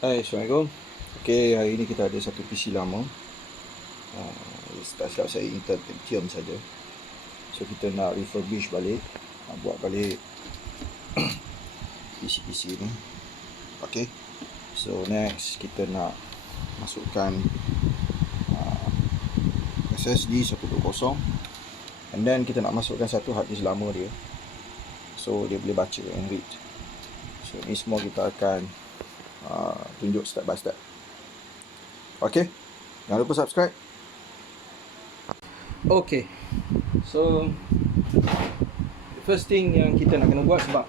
Hai, Assalamualaikum. Okey, hari ini kita ada satu PC lama. Tak silap saya Intel Pentium saja. So kita nak refurbish balik, buat balik PC-PC ni. Okey. So next kita nak masukkan SSD 120, and then kita nak masukkan satu hard disk lama dia. So dia boleh baca and read. So ni semua kita akan tunjuk step by step. Okey. Jangan lupa subscribe. Okay, so the first thing yang kita nak kena buat, sebab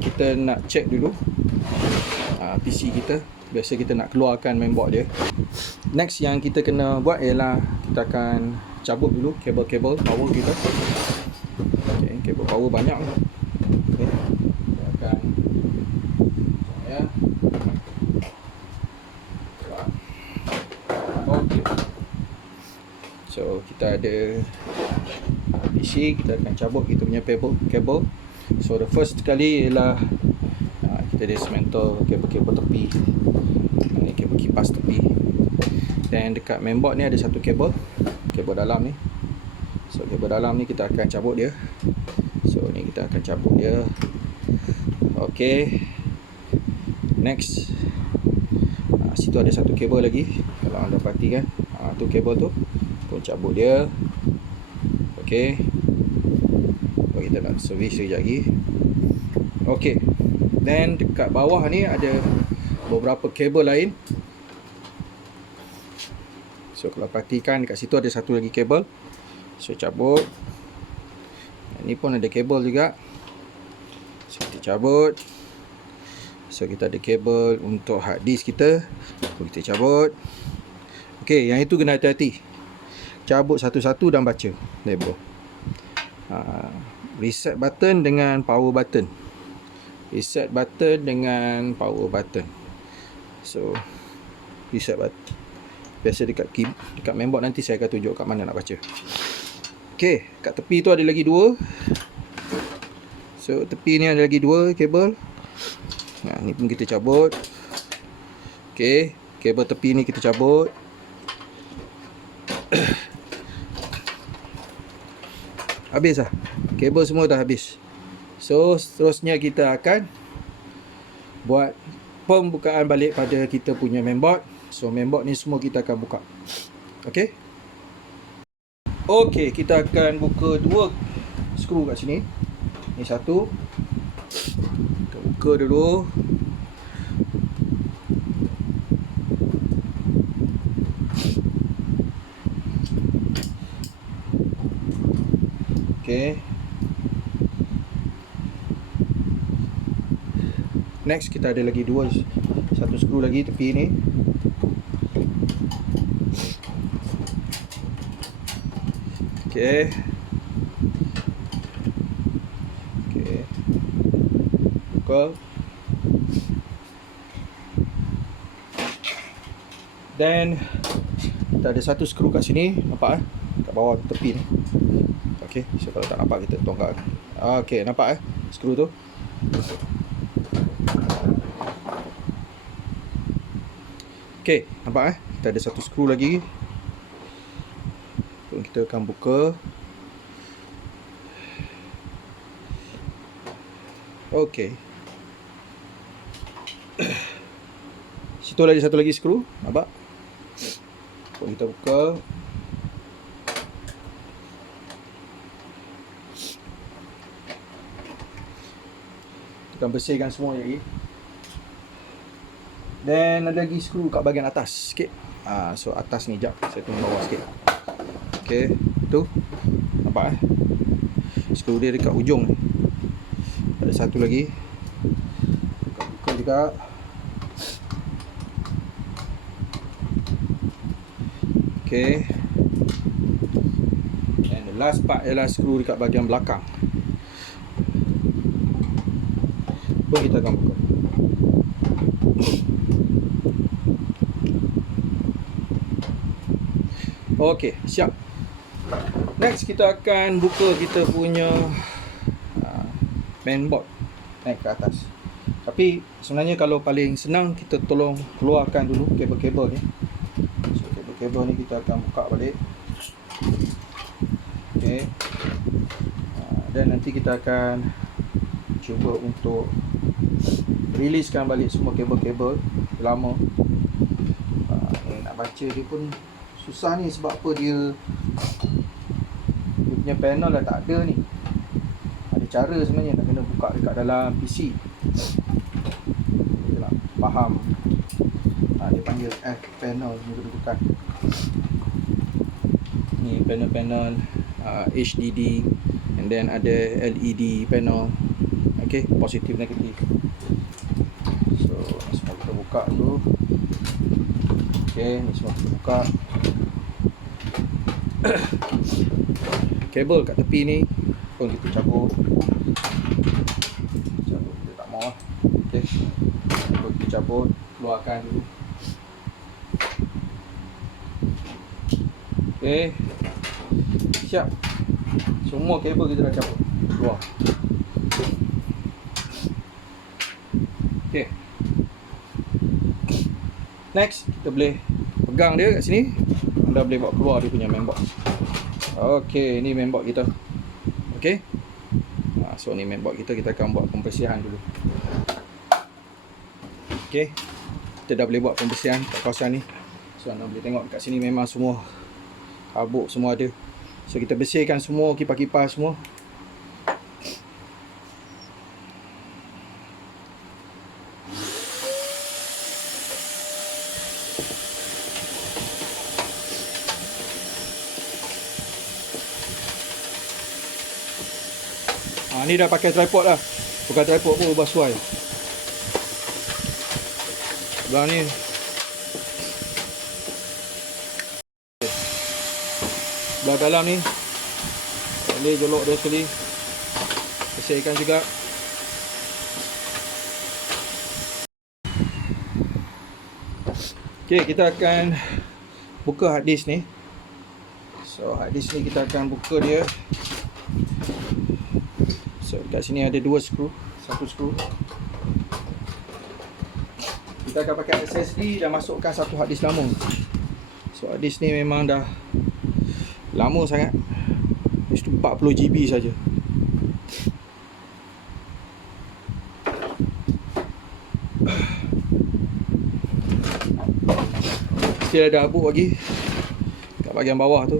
kita nak check dulu PC kita. Biasa kita nak keluarkan mainboard dia. Next yang kita kena buat ialah kita akan cabut dulu kabel-kabel power kita. Okay, kabel power banyak. Okay, kita akan ya. Okay, so kita ada PC, kita akan cabut kita punya kabel. So the first sekali ialah kita dismantle kabel-kabel tepi. Ini kabel kipas tepi. Dan dekat mainboard ni ada satu kabel dalam ni. So kabel dalam ni kita akan cabut dia. So ni kita akan cabut dia. Okay, next, situ ada satu kabel lagi. Kalau anda perhatikan, tu kabel tu pun cabut dia. Okay, kita nak servis sekejap lagi. Okay, then dekat bawah ni ada beberapa kabel lain. So kalau perhatikan, dekat situ ada satu lagi kabel. So cabut. Ini pun ada kabel juga. So kita cabut. So kita ada kabel untuk hard disk kita. So kita cabut. Okay, yang itu kena hati-hati. Cabut satu-satu dan baca label. Reset button dengan power button. Reset button dengan power button. So reset button. Biasa dekat mainboard, nanti saya akan tunjuk kat mana nak baca. Okay, kat tepi tu ada lagi dua. So tepi ni ada lagi dua kabel. Ni pun kita cabut. Okay, kabel tepi ni kita cabut. Habis lah. Kabel semua dah habis. So seterusnya kita akan buat pembukaan balik pada kita punya mainboard. So mainboard ni semua kita akan buka. Okay. Okay, kita akan buka dua skru kat sini. Ni satu. Kita buka dulu. Okay. Next kita ada lagi satu skru lagi tepi ni. Okay. Okay. Buka. Then kita ada satu skru kat sini, nampak kat bawah tepi ni. Okay, so kalau tak nampak kita tonggak. Okay, nampak skru tu. Okay, nampak kita ada satu skru lagi. So, kita akan buka. Okay. Situ ada satu lagi skru, nampak? So, kita buka. Kita bersihkan semua lagi. Dan ada lagi skru kat bahagian atas sikit. So atas ni, jap saya tunggu bawah sikit. Okay, tu nampak skru dia dekat ujung ni. Ada satu lagi. Buka juga. Okay. And the last part ialah skru dekat bahagian belakang. Pun kita akan buka. Okey, siap. Next kita akan buka kita punya mainboard naik ke atas. Tapi sebenarnya kalau paling senang, kita tolong keluarkan dulu kabel-kabel ni. So kabel-kabel ni kita akan buka balik. Okay. Dan nanti kita akan cuba untuk riliskan balik semua kabel-kabel lama. Nak baca dia pun susah ni, sebab apa dia punya panel dah tak ada ni. Ada cara sebenarnya, nak kena buka dekat dalam PC. Kita nak faham. Dia panggil F panel ni kedudukan. Ni panel-panel HDD, and then ada LED panel. Okay, positif negatif. So ni semua kita buka dulu. Okay, ni semua kita buka. Kabel kat tepi ni pun kita cabut. Kita tak mau lah. Okay, kita cabut, keluarkan dulu. Okay, siap. Semua kabel kita dah cabut keluar. Okay, next kita boleh pegang dia kat sini. Anda boleh bawa keluar dia punya mainbox. Okay, ni mainbox kita. Okay, so ni mainbox kita. Kita akan buat pembersihan dulu. Okay, kita dah boleh buat pembersihan kat kawasan ni. So anda boleh tengok kat sini memang semua kabuk semua ada. So kita bersihkan semua, kipas-kipas semua. Ni dah pakai tripod lah. Bukan tripod pun, ubah suai. Sebelah ni. Sebelah dalam ni. Boleh jolok dia sekali. Bersihkan juga. Okay, kita akan buka hard disk ni. So hard disk ni kita akan buka dia. So kat sini ada 2 skru, 1 skru. Kita akan pakai SSD dan masukkan satu hard disk lama. So hard disk ni memang dah lama sangat. Itu 40 GB saja. Still ada abuk lagi kat bahagian bawah tu.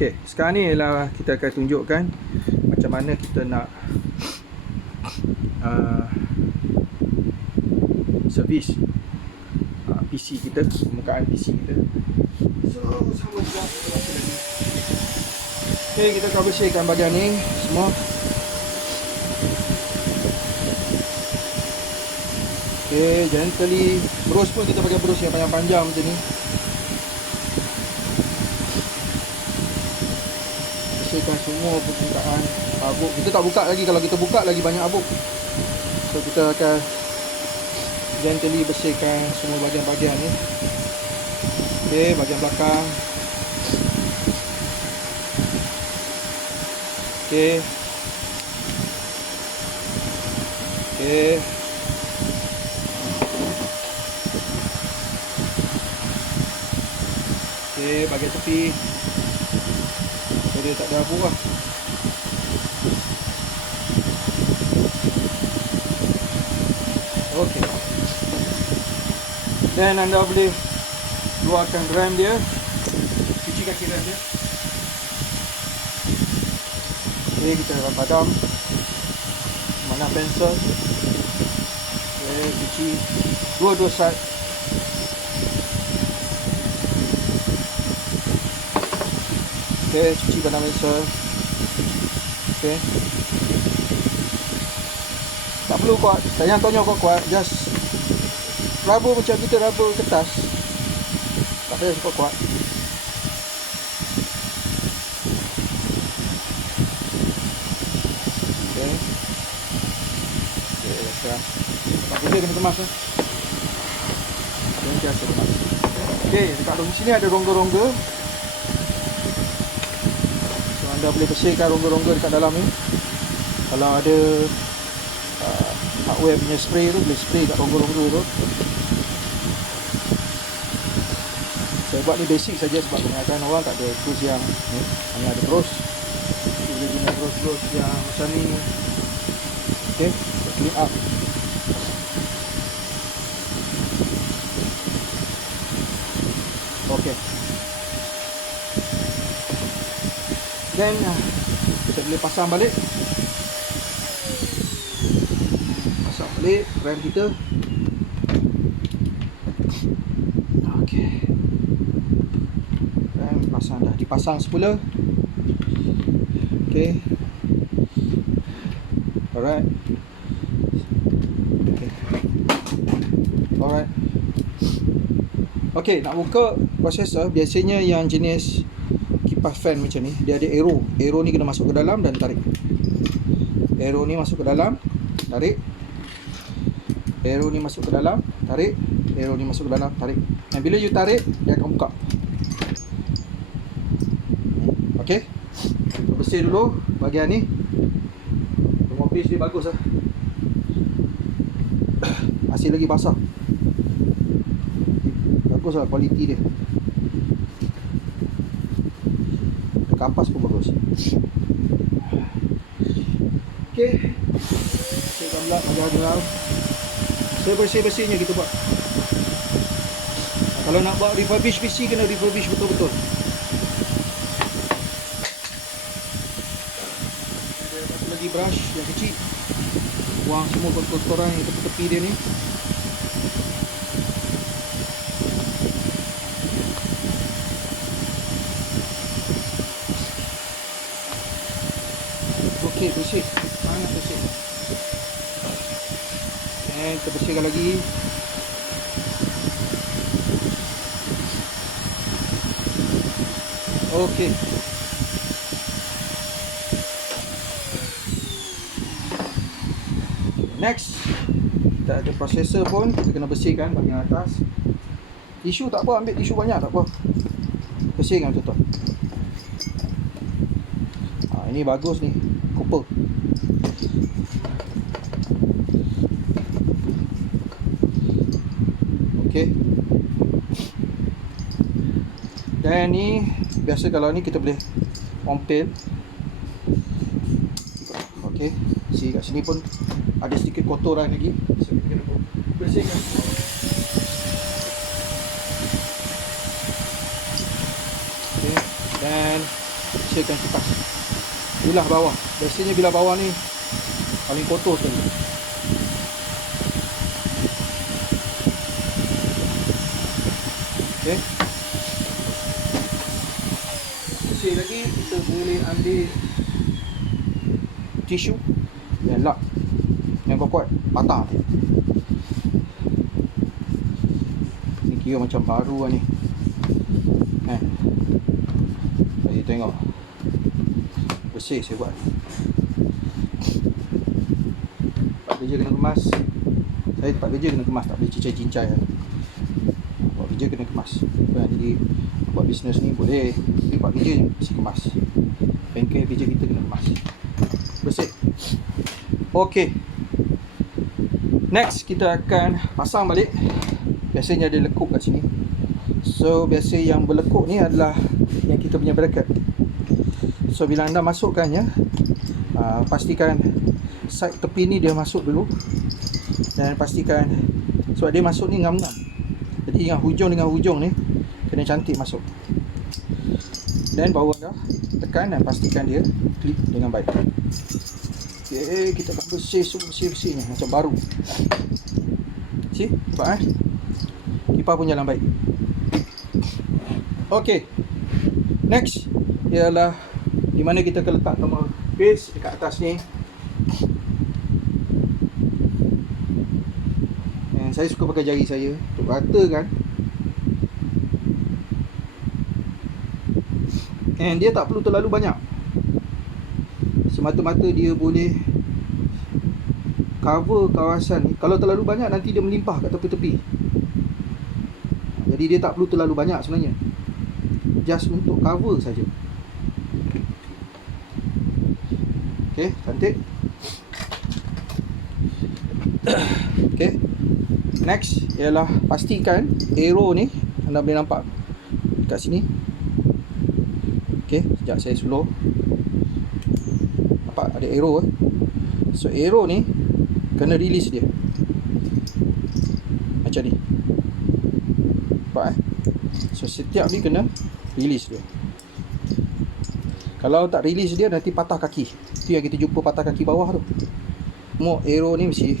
Okay, sekarang ni ialah kita akan tunjukkan macam mana kita nak servis PC kita, permukaan PC kita. So, sama juga. Okay, kita akan bersihkan bahagian ni semua. Okay, gently. Brush pun kita pakai brush yang panjang-panjang macam ni. Bersihkan semua permukaan abuk. Kita tak buka lagi. Kalau kita buka lagi banyak abuk. So kita akan gently bersihkan semua bahagian-bahagian ni. Okay, bahagian belakang. Okay. Okay. Okay, bahagian tepi. Dia tak ada abuk lah. Ok. Dan anda boleh keluarkan RAM dia. Cuci kaki RAM dia. Ok, kita akan padam. Mana pensel. Ok, cuci dua-dua side. Okay, cuci bandang pensel. Okay. Tak perlu kuat. Jangan tonyok kuat-kuat. Just raba macam kita raba kertas. dia kuat. Okey. Okey, dah. Tak boleh kena kemas lah. Jangan biasa kemas. Okey, dekat sini ada rongga-rongga. So, anda boleh bersihkan rongga-rongga dekat dalam ni. Kalau ada hardware punya spray tu, boleh spray kat rongga-rongga tu. Saya buat ni basic saja sebab kebanyakan orang tak ada tools yang ni, hanya ada brush. Kita boleh guna brush yang macam ni. Okey, clean up. Okey. Then kita boleh pasang balik. Pasang balik rem kita. Okey. Rem pasang dah dipasang semula. Okey. Alright. Okey. Alright. Okey, nak buka prosesor, biasanya yang jenis kipas fan macam ni, dia ada arrow. Arrow ni kena masuk ke dalam dan tarik. Arrow ni masuk ke dalam, tarik. Arrow ni masuk ke dalam, tarik. Arrow ni masuk ke dalam, tarik. Dan bila you tarik, dia akan buka. Okey. Bersih dulu bahagian ni. Rumah pitch dia bagus lah. Masih lagi basah. Bagus lah kualiti dia. Kapas pun bagus. Okey. Saya gambar ajar-ajar. Saya bersih-bersihnya kita buat. Kalau nak buat refurbish PC, kena refurbish betul-betul. Satu lagi brush yang kecil. Buang semua kotoran yang tepi-tepi dia ni. Okey, bersih. Sangat bersih. Dan kita bersihkan lagi. Okey. Next, kita ada processor pun kita kena bersihkan bahagian atas. Tisu tak apa, ambil tisu banyak tak apa. Bersihkan betul-betul. Ini bagus ni. Cooper. Okey. Dan ni biasa kalau ni kita boleh ompel. Okey. Si kat sini pun ada sedikit kotoran lagi. So kita kena bersihkan. Okey. Dan bersihkan kipas. Bilah bawah. Biasanya bilah bawah ni paling kotor sekali. Okey. Bersih lagi, kita boleh ambil tisu dan lap yang kuat-kuat, patah. Ni kira macam baru lah ni. Bagi tengok. Bersih saya buat. Tempat kerja kena kemas. Saya tempat kerja kena kemas, tak boleh cincai-cincai lah. Buat kerja kena kemas. Jadi buat bisnes ni boleh, tapi tempat kerja mesti kemas. Bengkel kerja kita kena kemas. Bersih. Okey. Next kita akan pasang balik. Biasanya ada lekuk kat sini. So biasa yang berlekuk ni adalah yang kita punya bracket. So bila anda masukkannya, pastikan side tepi ni dia masuk dulu. Dan pastikan, sebab dia masuk ni ngam-ngam. Jadi dengan hujung ni kena cantik masuk. Dan baru anda tekan dan pastikan dia klip dengan baik. Okay, kita akan bersih ni macam baru. See? Nampak kipas pun jalan baik. Okay. Next ialah di mana kita akan letak tombol base dekat atas ni. Dan saya suka pakai jari saya untuk ratakan And dia tak perlu terlalu banyak. Semata-mata dia boleh cover kawasan ni. Kalau terlalu banyak nanti dia melimpah kat tepi-tepi. Jadi dia tak perlu terlalu banyak sebenarnya. Just untuk cover saja. Okay, cantik. Okay, next ialah pastikan arrow ni, anda boleh nampak kat sini. Okay, sekejap saya slow. Nampak ada arrow. So arrow ni kena release dia macam ni. Nampak So setiap ni kena release dia. Kalau tak release dia nanti patah kaki. Itu yang kita jumpa patah kaki bawah tu. Mau arrow ni mesti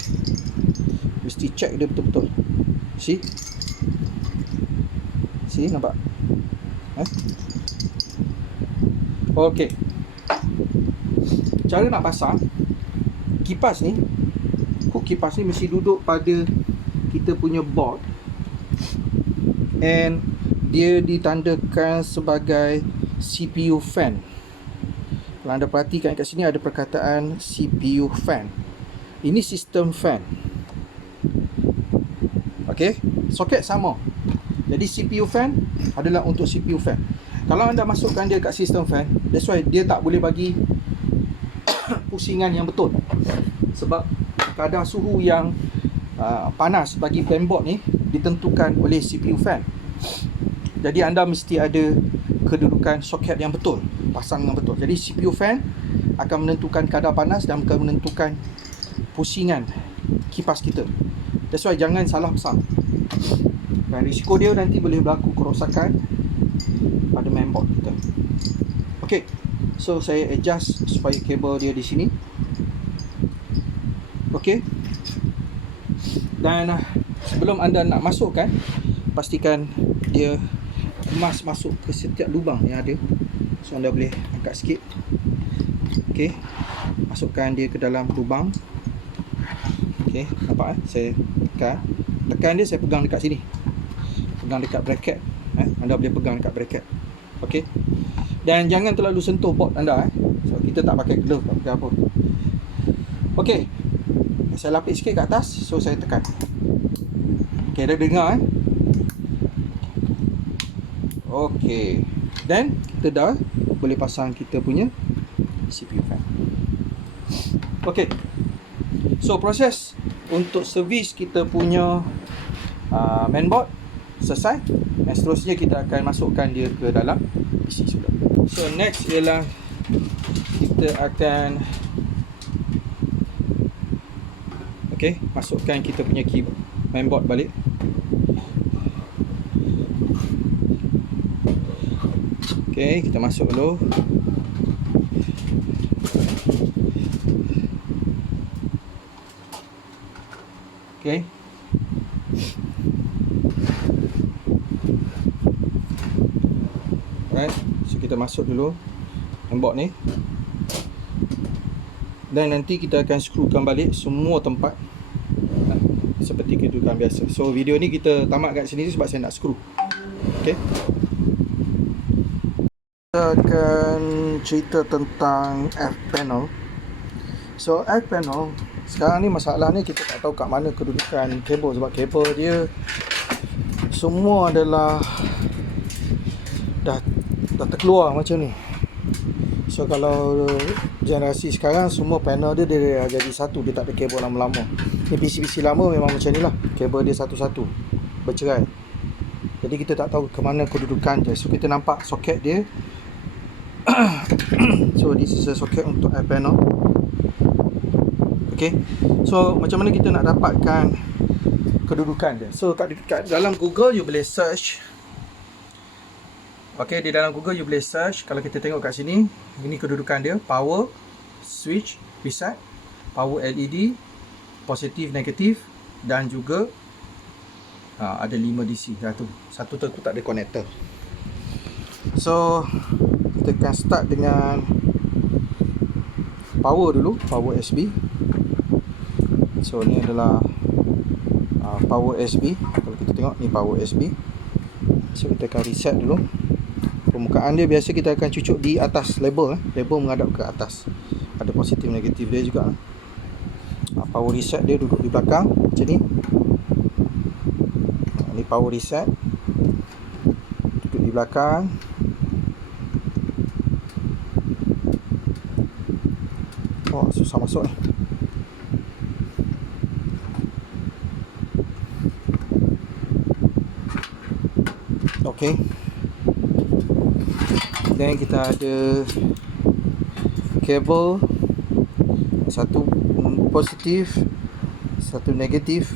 check dia betul-betul. See nampak? Okay, cara nak pasang kipas ni, hook kipas ni mesti duduk pada kita punya board, and dia ditandakan sebagai CPU fan. Kalau anda perhatikan kat sini ada perkataan CPU fan. Ini sistem fan. Okay, soket sama. Jadi CPU fan adalah untuk CPU fan. Kalau anda masukkan dia kat sistem fan, that's why dia tak boleh bagi pusingan yang betul. Sebab kadar suhu yang panas bagi mainboard ni ditentukan oleh CPU fan. Jadi anda mesti ada kedudukan soket yang betul, pasang yang betul. Jadi CPU fan akan menentukan kadar panas dan akan menentukan pusingan kipas kita. That's why jangan salah pasang. Dan risiko dia nanti boleh berlaku kerosakan pada mainboard kita. Okay, so saya adjust supaya kabel dia di sini. Okay, dan sebelum anda nak masukkan, pastikan dia emas masuk ke setiap lubang yang ada. So anda boleh angkat sikit. Okay, masukkan dia ke dalam lubang. Okay, nampak saya tekan dia, saya pegang dekat sini, pegang dekat bracket. Anda boleh pegang dekat bracket. Okay, dan jangan terlalu sentuh board anda. So kita tak pakai glove, tak pakai apa. Okay, saya lapik sikit kat atas. So saya tekan. Okay, dah dengar Okay, then kita dah boleh pasang kita punya CPU fan. Okay, so proses untuk servis kita punya mainboard selesai. Dan seterusnya kita akan masukkan dia ke dalam PC sudah. So next ialah kita akan masukkan kita punya keyboard mainboard balik. Okay, kita masuk dulu. Okay, alright, so kita masuk dulu mainboard ni, dan nanti kita akan skrukan balik semua tempat seperti kedudukan biasa. So video ni kita tamat kat sini sebab saya nak skru. Okay, kita akan cerita tentang F panel. So F panel sekarang ni masalahnya kita tak tahu kat mana kedudukan kabel, sebab kabel dia semua adalah dah terkeluar macam ni. So kalau generasi sekarang semua panel dia dah jadi satu, dia tak ada kabel lama-lama. Ni PC-PC lama memang macam ni lah, kabel dia satu-satu bercerai. Jadi kita tak tahu ke mana kedudukan dia. So kita nampak soket dia. So this is a socket untuk air panel. Okay, so macam mana kita nak dapatkan kedudukan dia? So kat dalam Google you boleh search. Okay, di dalam Google you boleh search. Kalau kita tengok kat sini, ini kedudukan dia: power, switch, reset, power LED, positif, negatif, dan juga ada 5 DC. Satu tu tak ada connector. So kita akan start dengan power dulu, power SB. So ni adalah power SB. Kalau kita tengok ni power SB. So kita akan reset dulu permukaan dia biasa kita akan cucuk di atas label. Label menghadap ke atas. Ada positif negatif dia juga. Power reset dia duduk di belakang macam ni. Ni power reset, duduk di belakang. Oh, susah masuk ni. Okay. Dan kita ada kabel, satu positif, satu negatif.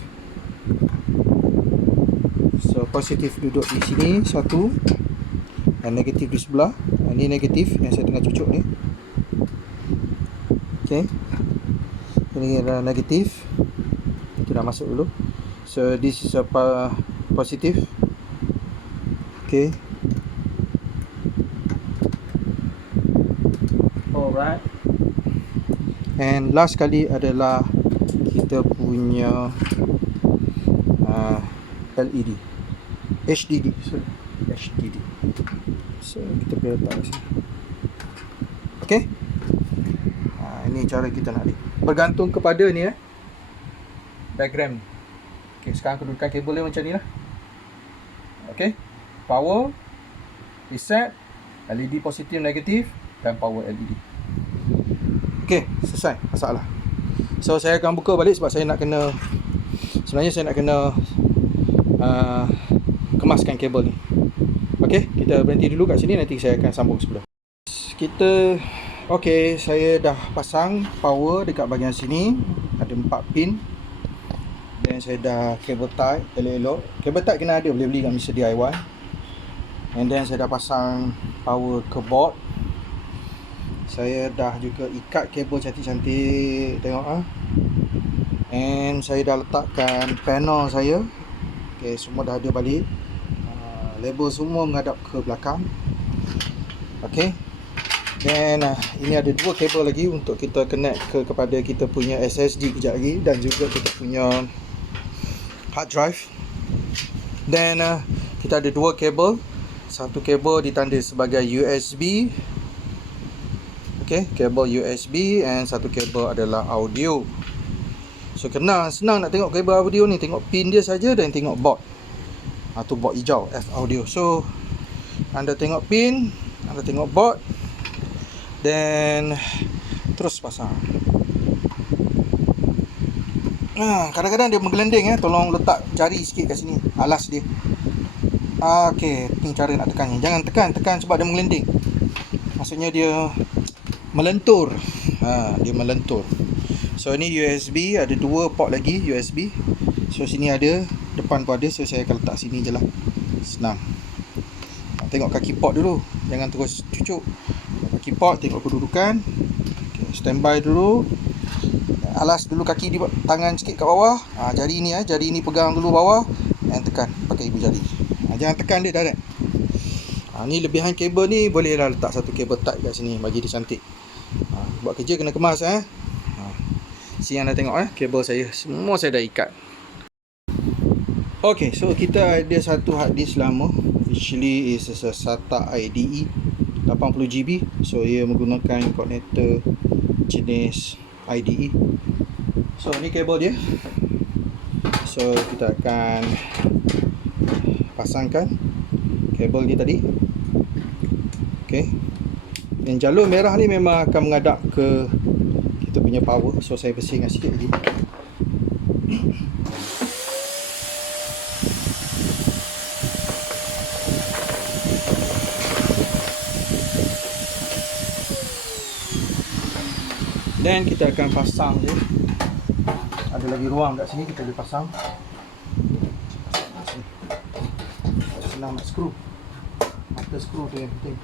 So positif duduk di sini satu, dan negatif di sebelah. Ini negatif yang saya tengah cucuk ni. Okay. Ini adalah negatif. Kita dah masuk dulu. So this is a positive. Okay. Alright. And last kali adalah kita punya LED, HDD. Sorry, HDD. So kita boleh letak di sini. Okay. Ini cara kita nak ni. Bergantung kepada ni diagram. Okay, sekarang kedudukan kabel dia macam ni lah. Okay. Power, reset, LED positif negatif, dan power LED. Okay, selesai masalah. So saya akan buka balik sebab saya nak kena, sebenarnya saya nak kena kemaskan kabel ni. Okay, kita berhenti dulu kat sini, nanti saya akan sambung sebelum. Kita, okay, saya dah pasang power dekat bahagian sini. Ada 4 pin. Dan saya dah kabel tie elok-elok. Kabel tie kena ada, boleh beli kat Mr. DIY. And then saya dah pasang power ke board. Saya dah juga ikat kabel cantik-cantik, tengok And saya dah letakkan panel saya. Okay, semua dah ada balik. Label semua menghadap ke belakang. Okay. Dan ini ada 2 kabel lagi untuk kita connect kepada kita punya SSD kejap lagi, dan juga kita punya hard drive. Dan kita ada 2 kabel. Satu kabel ditanda sebagai USB. Okay, kabel USB, and satu kabel adalah audio. So senang nak tengok kabel audio ni, tengok pin dia saja dan tengok board. Tu board hijau, F audio. So anda tengok pin, anda tengok board, dan terus pasang. Kadang-kadang dia menggelending, tolong letak jari sikit kat sini, alas dia. Okay, ni cara nak tekan ni. Jangan tekan sebab dia menggelending. Maksudnya dia melentur. Dia melentur. So ni USB, ada 2 port lagi USB. So sini ada, depan pun ada. So saya akan letak sini je lah. Senang. Tengok kaki port dulu, jangan terus cucuk. Kaki port, tengok kedudukan. Okay, standby dulu. Alas dulu kaki di tangan sikit kat bawah. Jari ni pegang dulu bawah, dan tekan pakai ibu jari. Jangan tekan dia direct. Ni lebihan kabel ni, bolehlah letak satu kabel tie kat sini bagi dia cantik. Buat kerja kena kemas. Si anda tengok kabel saya semua saya dah ikat. Okay, so kita ada satu hard disk lama, actually is a SATA IDE 80GB. So ia menggunakan konektor jenis IDE. So ni kabel dia. So kita akan pasangkan kabel ni tadi. Okay. Dan jalur merah ni memang akan menghadap ke kita punya power. So saya bersihkan sikit lagi. Dan kita akan pasang dia. Ada lagi ruang kat sini, kita boleh pasang. Senang nak skru. Mata skru tu yang penting.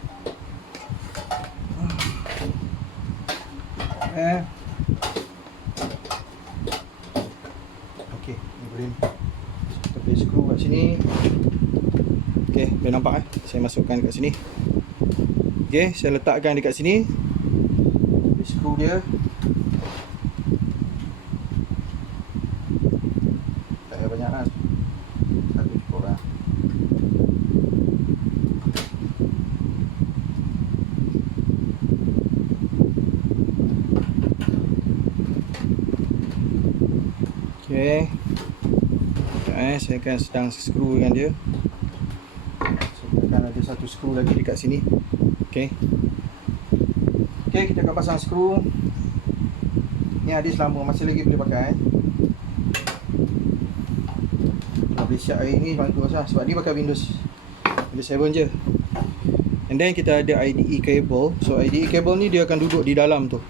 Okey, ni boleh ni. Kita boleh skru kat sini. Okey, boleh nampak saya masukkan kat sini. Okey, saya letakkan dekat sini. Boleh skru dia. Tak payah banyak lah. Satu cukup lah. Okay. Saya akan sedang skru dengan dia. So, akan ada satu skru lagi dekat sini. Okay. Okay, kita akan pasang skru. Ni hadis lama, masih lagi boleh pakai. Kalau boleh siap hari ni bagus lah, sebab ni pakai Windows 7 je. And then kita ada IDE cable. So IDE cable ni dia akan duduk di dalam tu.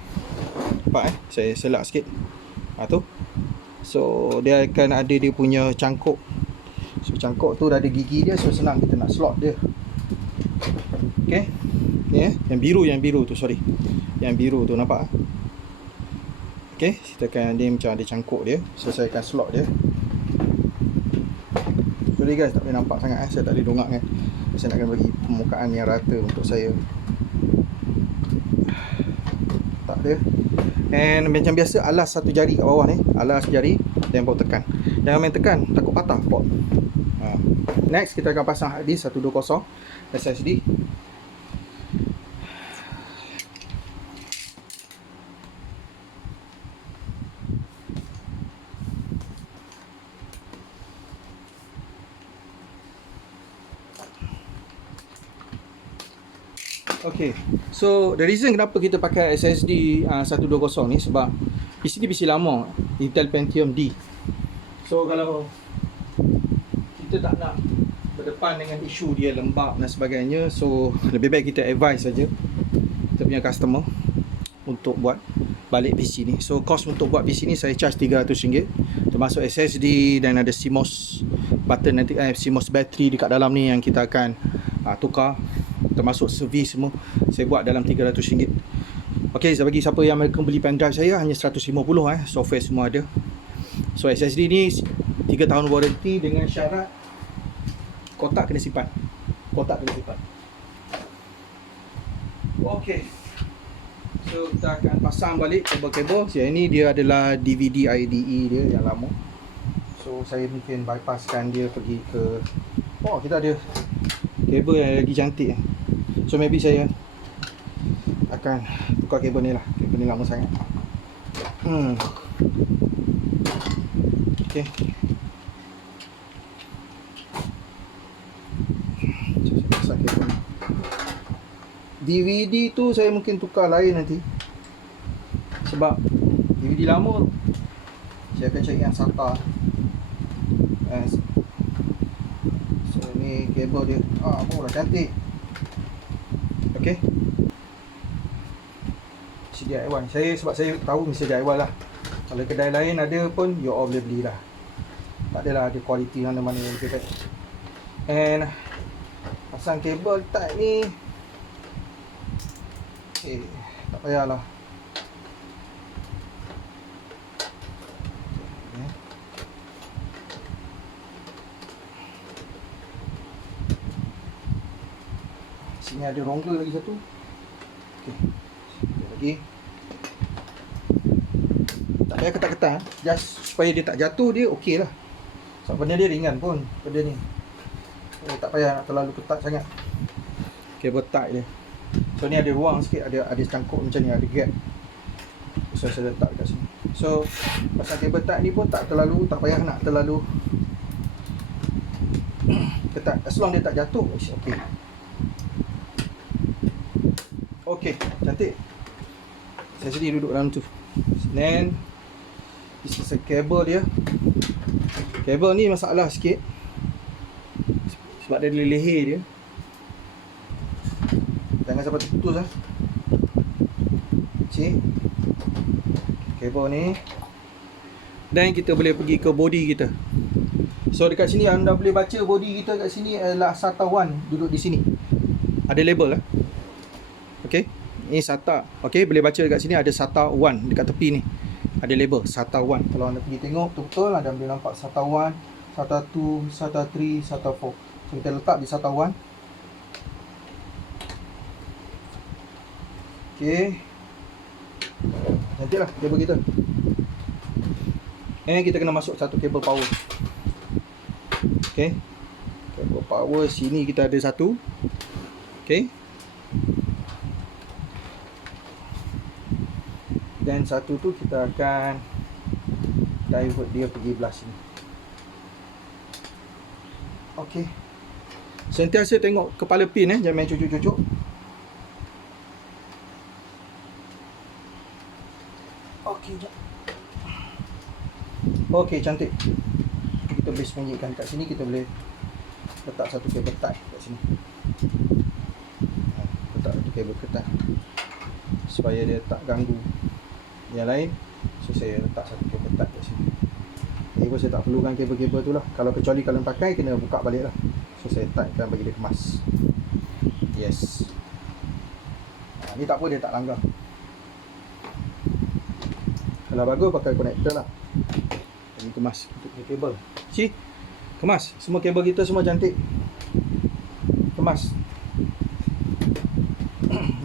Nampak saya selak sikit. Tu. So dia akan ada dia punya cangkuk. So cangkuk tu dah ada gigi dia, so senang kita nak slot dia. Okay. Ni yang biru tu, sorry. Yang biru tu nampak? Okay, kita akan dia macam ada cangkuk dia. So saya akan slot dia. Sorry guys, tak boleh nampak sangat saya tak boleh dongak kan. Saya nak kena bagi permukaan yang rata untuk saya. Tak ada. And macam biasa, alas satu jari kat bawah ni. Alas jari dan baru tekan. Jangan main tekan, takut patah pot. Next kita akan pasang hard disk 120 SSD. Okay, so the reason kenapa kita pakai SSD 120 ni sebab PC ni PC lama, Intel Pentium D. So kalau kita tak nak berdepan dengan isu dia lembab dan sebagainya, so lebih baik kita advise saja kita punya customer untuk buat balik PC ni. So cost untuk buat PC ni saya charge RM300, termasuk SSD dan ada CMOS button nanti, CMOS battery dekat dalam ni yang kita akan tukar, termasuk servis semua. Saya buat dalam RM300. Okay, saya bagi siapa yang mereka beli pendrive saya hanya 150, software semua ada. So SSD ni 3 tahun warranty dengan syarat kotak kena simpan. Okay, so kita akan pasang balik kabel-kabel. Yang ini dia adalah DVD IDE dia yang lama. So saya mungkin bypasskan dia pergi ke, kita ada kabel yang lagi cantik. So maybe saya akan tukar kabel ni lah. Kabel ni lama sangat. Okay. Saya pasang kabel ni. DVD tu saya mungkin tukar lain nanti. Sebab DVD lama saya akan cari yang SATA. So ni kabel dia murah cantik. Okay, DIY. Sebab saya tahu mesti DIY lah. Kalau kedai lain ada pun, you all boleh beli lah. Tak adalah ada kualiti mana-mana yang lebih baik. And pasang kabel type ni, tak payahlah. Sini ada rongga lagi satu. Okay, lagi. Tak payah ketat-ketat, just supaya dia tak jatuh, dia okey lah. Sebab benda dia ringan pun, benda ni. Tak payah nak terlalu ketat sangat. Kabel tight dia. So ni ada ruang sikit, ada cangkuk macam ni, ada gap. So saya letak dekat sini. So pasal kabel tight ni pun tak payah nak terlalu ketat. As long dia tak jatuh, it's okay. Okay, cantik. Saya sendiri duduk dalam tu. Then this is a kabel dia. Kabel ni masalah sikit sebab dia ada leher dia. Jangan sampai terputus lah. Cik kabel ni. Dan kita boleh pergi ke body kita. So dekat sini anda boleh baca body kita kat sini adalah SATA 1, duduk di sini. Ada label lah. Okay, ini SATA. Okay, boleh baca dekat sini ada SATA 1 dekat tepi ni. Ada label SATA 1. Kalau anda pergi tengok betul-betul anda boleh nampak SATA 1, SATA 2, SATA 3, SATA 4. So kita letak di SATA 1. Okay, cantiklah kabel kita. Kita kena masuk satu kabel power. Okay, kabel power sini kita ada satu. Okay, dan satu tu kita akan divert dia pergi belah sini. Okey. Sentiasa tengok kepala pin jangan main cucuk-cucuk. Okey, jap. Okey, cantik. Kita boleh sembunyikan kat sini, kita boleh letak satu kabel tie kat sini. Letak satu kabel ketat supaya dia tak ganggu yang lain. So saya letak satu kabel ketat kat sini. Jadi saya tak perlukan kabel-kabel tu lah. Kalau kecuali kalau pakai kena buka balik lah. So saya tightkan bagi dia kemas. Yes. Ni tak apa, dia tak langgar. Kalau bagus pakai connector lah. Ini kemas untuk kabel. See? Kemas. Semua kabel kita semua cantik. Kemas.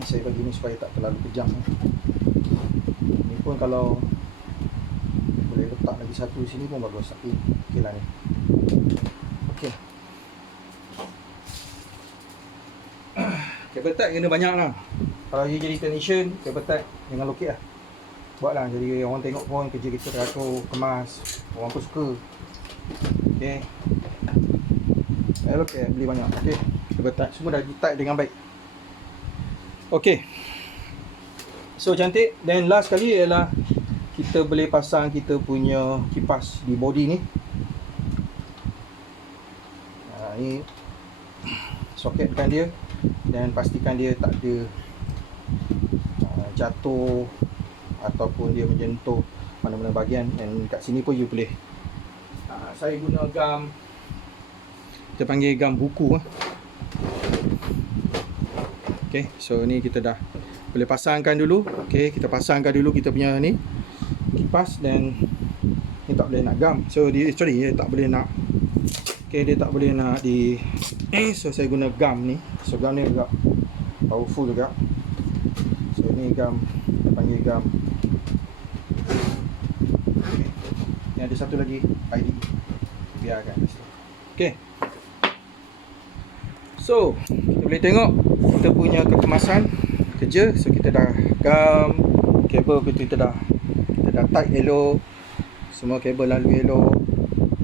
Saya bagi ni supaya tak terlalu kejam. Ni pun kalau boleh letak lagi satu sini pun bagus. Tapi okey lah ni. Okey. Kabel tie kena banyak lah. Kalau dia jadi technician, kabel tie jangan lokek lah. Buat lah, jadi orang tengok pun kerja kita teratur, kemas. Orang pun suka. Okey. Okey, beli banyak. Okey. Kabel tie semua dah di-tie dengan baik. Okey. So cantik. Dan last kali ialah kita boleh pasang kita punya kipas di body ni. Ni soketkan dia dan pastikan dia tak ada jatuh ataupun dia menyentuh mana-mana bahagian. Dan kat sini pun you boleh saya guna gam, kita panggil gam buku. Okay, so ni kita dah boleh pasangkan dulu. Okay, kita pasangkan dulu kita punya ni kipas. Dan ni tak boleh nak gam. So dia tak boleh nak. Okay, dia tak boleh nak di so saya guna gam ni. So gam ni agak powerful juga. So ni gam, kita panggil gam. Okay. Ni ada satu lagi ID. Biarkan di situ. Okay. So kita boleh tengok kita punya kekemasan kerja. So kita dah gam, kabel kita dah tight elok, semua kabel lalu elok.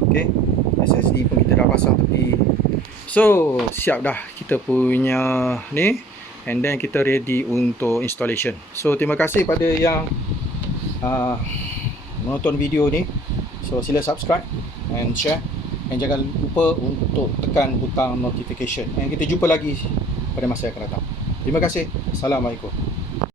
Okay, SSD pun kita dah pasang tepi. So siap dah kita punya ni. And then kita ready untuk installation. So terima kasih pada yang menonton video ni. So sila subscribe and share. Dan jangan lupa untuk tekan butang notification. Dan kita jumpa lagi pada masa yang akan datang. Terima kasih. Assalamualaikum.